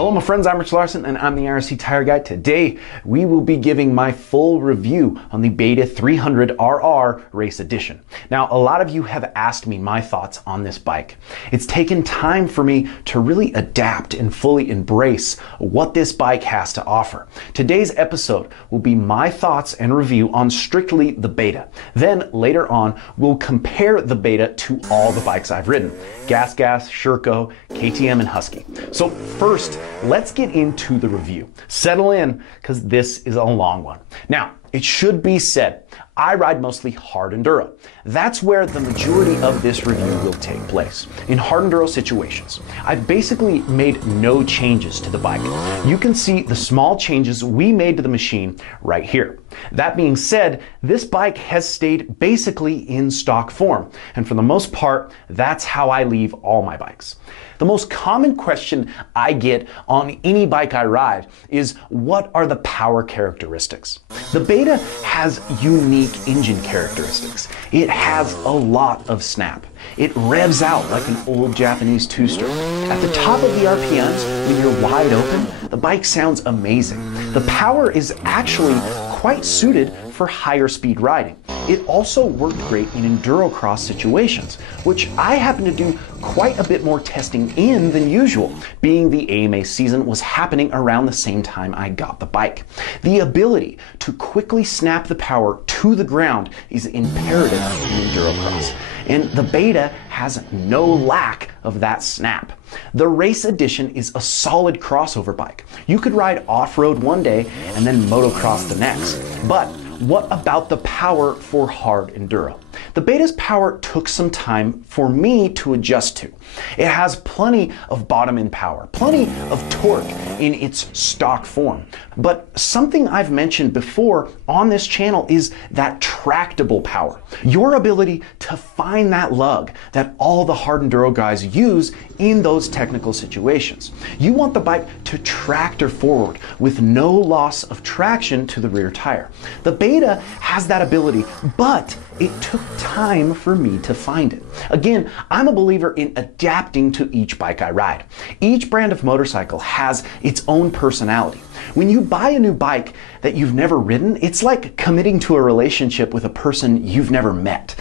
Hello my friends, I'm Rich Larson and I'm the IRC Tire Guy. Today we will be giving my full review on the Beta 300RR Race Edition. Now a lot of you have asked me my thoughts on this bike. It's taken time for me to really adapt and fully embrace what this bike has to offer. Today's episode will be my thoughts and review on strictly the Beta. Then later on we'll compare the Beta to all the bikes I've ridden. Gas, Sherco, KTM and Husky. So first, let's get into the review. Settle in, because this is a long one. Now, it should be said, I ride mostly hard enduro. That's where the majority of this review will take place, in hard enduro situations. I've basically made no changes to the bike. You can see the small changes we made to the machine right here. That being said, this bike has stayed basically in stock form, and for the most part, that's how I leave all my bikes. The most common question I get on any bike I ride is, what are the power characteristics? The Beta has unique engine characteristics. It has a lot of snap. It revs out like an old Japanese two-stroke. At the top of the RPMs, when you're wide open, the bike sounds amazing. The power is actually quite suited for higher speed riding. It also worked great in enduro cross situations, which I happen to do quite a bit more testing in than usual, being the AMA season was happening around the same time I got the bike. The ability to quickly snap the power to the ground is imperative in enduro cross, and the Beta has no lack of that snap. The Race Edition is a solid crossover bike. You could ride off-road one day and then motocross the next. But what about the power for hard enduro? The Beta's power took some time for me to adjust to. It has plenty of bottom end power, plenty of torque in its stock form. But something I've mentioned before on this channel is that tractable power. Your ability to find that lug that all the hard enduro guys use in those technical situations. You want the bike to tractor forward with no loss of traction to the rear tire. The Beta has that ability, but it took time for me to find it. Again, I'm a believer in adapting to each bike I ride. Each brand of motorcycle has its own personality. When you buy a new bike that you've never ridden, it's like committing to a relationship with a person you've never met.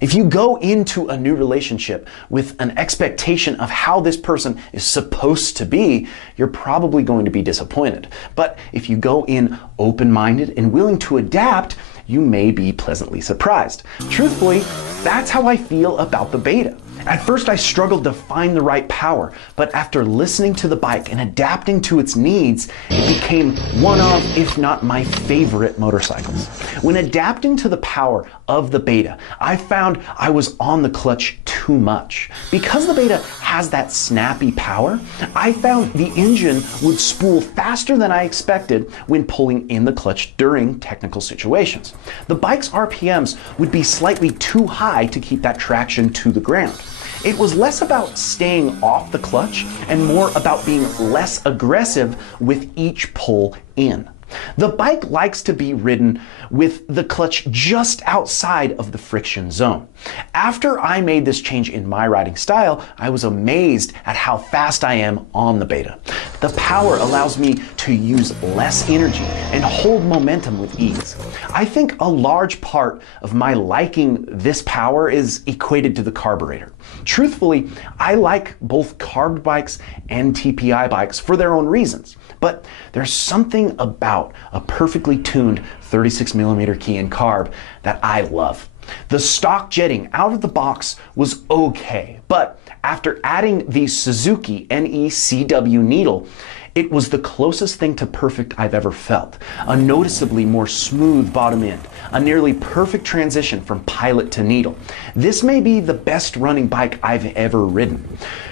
If you go into a new relationship with an expectation of how this person is supposed to be, you're probably going to be disappointed. But if you go in open-minded and willing to adapt, you may be pleasantly surprised. Truthfully, that's how I feel about the Beta. At first I struggled to find the right power, but after listening to the bike and adapting to its needs, it became one of, if not my favorite motorcycles. When adapting to the power of the Beta, I found I was on the clutch too much. Because the Beta has that snappy power, I found the engine would spool faster than I expected when pulling in the clutch during technical situations. The bike's RPMs would be slightly too high to keep that traction to the ground. It was less about staying off the clutch and more about being less aggressive with each pull in. The bike likes to be ridden with the clutch just outside of the friction zone. After I made this change in my riding style, I was amazed at how fast I am on the Beta. The power allows me to use less energy and hold momentum with ease. I think a large part of my liking this power is equated to the carburetor. Truthfully, I like both carb bikes and TPI bikes for their own reasons, but there's something about a perfectly tuned 36mm key and carb that I love. The stock jetting out of the box was okay, but after adding the Suzuki NECW needle, it was the closest thing to perfect I've ever felt. A noticeably more smooth bottom end, a nearly perfect transition from pilot to needle. This may be the best running bike I've ever ridden.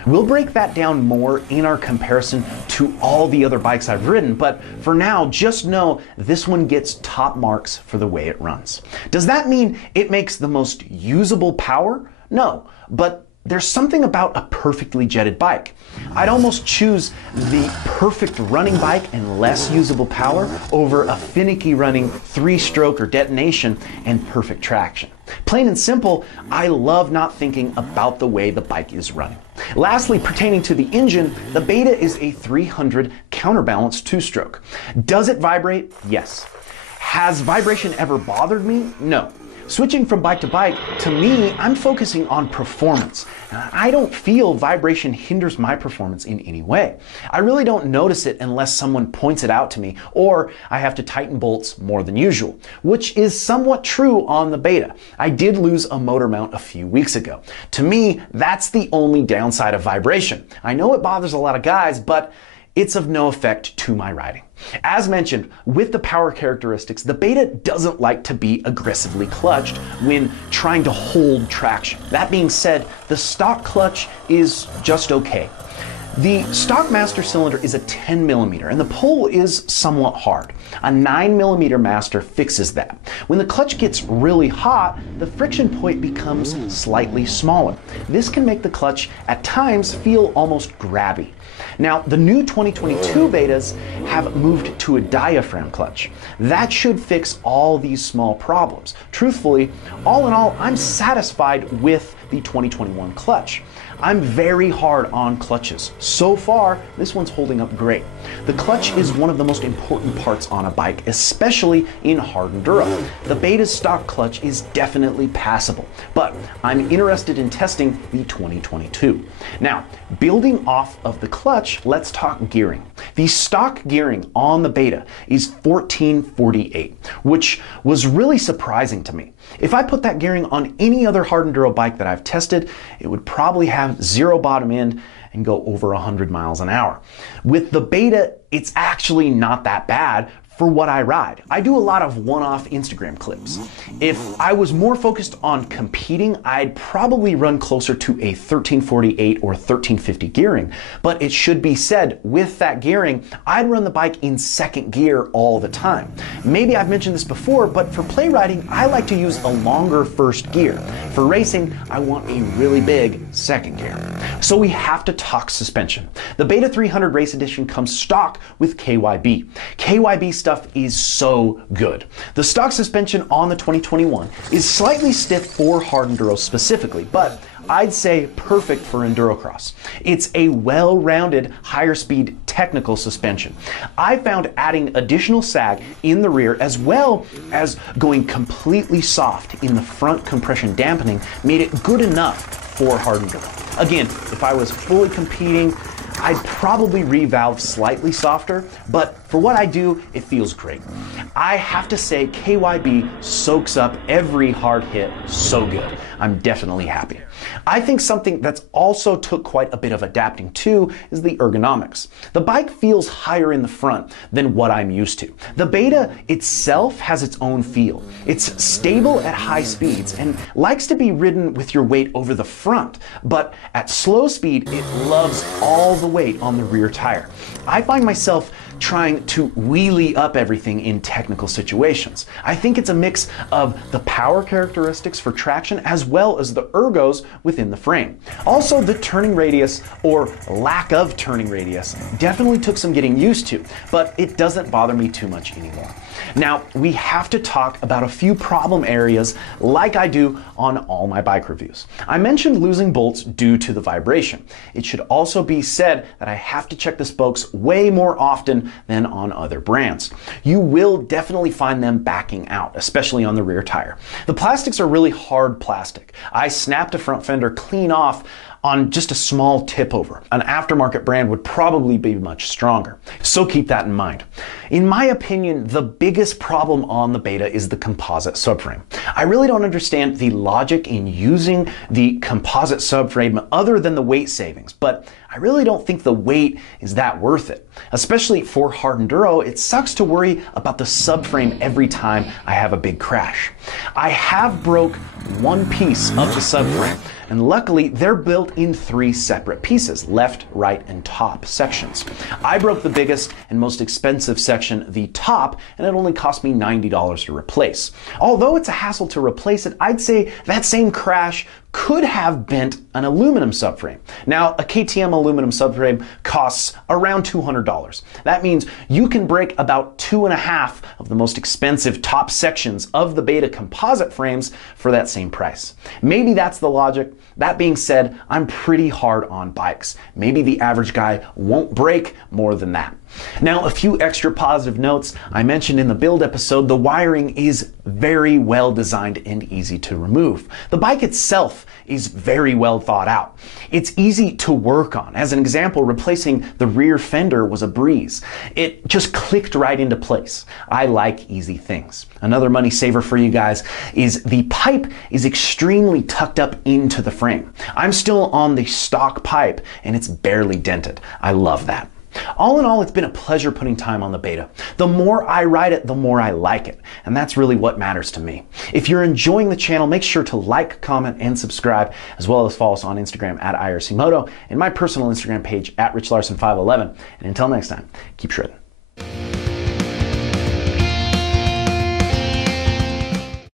We'll break that down more in our comparison to all the other bikes I've ridden, but for now, just know this one gets top marks for the way it runs. Does that mean it makes the most usable power? No, but there's something about a perfectly jetted bike. I'd almost choose the perfect running bike and less usable power over a finicky running 3-stroke or detonation and perfect traction. Plain and simple, I love not thinking about the way the bike is running. Lastly, pertaining to the engine, the Beta is a 300 counterbalance two-stroke. Does it vibrate? Yes. Has vibration ever bothered me? No. Switching from bike to bike, to me, I'm focusing on performance. I don't feel vibration hinders my performance in any way. I really don't notice it unless someone points it out to me or I have to tighten bolts more than usual, which is somewhat true on the Beta. I did lose a motor mount a few weeks ago. To me, that's the only downside of vibration. I know it bothers a lot of guys, but it's of no effect to my riding. As mentioned, with the power characteristics, the Beta doesn't like to be aggressively clutched when trying to hold traction. That being said, the stock clutch is just okay. The stock master cylinder is a 10mm and the pull is somewhat hard. A 9mm master fixes that. When the clutch gets really hot, the friction point becomes slightly smaller. This can make the clutch at times feel almost grabby. Now, the new 2022 Betas have moved to a diaphragm clutch. That should fix all these small problems. Truthfully, all in all, I'm satisfied with the 2021 clutch. I'm very hard on clutches. So far, this one's holding up great. The clutch is one of the most important parts on a bike, especially in hard enduro. The Beta's stock clutch is definitely passable, but I'm interested in testing the 2022. Now, building off of the clutch, let's talk gearing. The stock gearing on the Beta is 1448, which was really surprising to me. If I put that gearing on any other hard enduro bike that I've tested, it would probably have zero bottom end and go over 100 miles an hour. With the Beta, it's actually not that bad for what I ride. I do a lot of one-off Instagram clips. If I was more focused on competing, I'd probably run closer to a 1348 or 1350 gearing. But it should be said, with that gearing, I'd run the bike in second gear all the time. Maybe I've mentioned this before, but for play riding, I like to use a longer first gear. For racing, I want a really big second gear. So we have to talk suspension. The Beta 300 Race Edition comes stock with KYB. KYB stuff is so good. The stock suspension on the 2021 is slightly stiff for hard enduro specifically, but I'd say perfect for endurocross. It's a well-rounded, higher speed technical suspension. I found adding additional sag in the rear as well as going completely soft in the front compression dampening made it good enough for hard enduro. Again, if I was fully competing, I'd probably revalve slightly softer, but for what I do, it feels great. I have to say KYB soaks up every hard hit so good. I'm definitely happy. I think something that's also took quite a bit of adapting to is the ergonomics. The bike feels higher in the front than what I'm used to. The Beta itself has its own feel. It's stable at high speeds and likes to be ridden with your weight over the front, but at slow speed, it loves all the weight on the rear tire. I find myself trying to wheelie up everything in technical situations. I think it's a mix of the power characteristics for traction as well as the ergos within the frame. Also, the turning radius, or lack of turning radius, definitely took some getting used to, but it doesn't bother me too much anymore. Now, we have to talk about a few problem areas like I do on all my bike reviews. I mentioned losing bolts due to the vibration. It should also be said that I have to check the spokes way more often than on other brands. You will definitely find them backing out, especially on the rear tire. The plastics are really hard plastic. I snapped a front fender clean off on just a small tip over. An aftermarket brand would probably be much stronger. So keep that in mind. In my opinion, the biggest problem on the Beta is the composite subframe. I really don't understand the logic in using the composite subframe other than the weight savings, but I really don't think the weight is that worth it. Especially for hard enduro, it sucks to worry about the subframe every time I have a big crash. I have broke one piece of the subframe, and luckily they're built in 3 separate pieces, left, right, and top sections. I broke the biggest and most expensive section, the top, and it only cost me $90 to replace. Although it's a hassle to replace it, I'd say that same crash could have bent an aluminum subframe. Now, a KTM aluminum subframe costs around $200. That means you can break about 2.5 of the most expensive top sections of the Beta composite frames for that same price. Maybe that's the logic. That being said, I'm pretty hard on bikes. Maybe the average guy won't break more than that. Now, a few extra positive notes. I mentioned in the build episode, the wiring is very well designed and easy to remove. The bike itself is very well thought out. It's easy to work on. As an example, replacing the rear fender was a breeze. It just clicked right into place. I like easy things. Another money saver for you guys is the pipe is extremely tucked up into the frame. I'm still on the stock pipe and it's barely dented. I love that. All in all, it's been a pleasure putting time on the Beta. The more I ride it, the more I like it. And that's really what matters to me. If you're enjoying the channel, make sure to like, comment, and subscribe, as well as follow us on Instagram at IRC Moto and my personal Instagram page at RichLarson511. And until next time, keep shredding.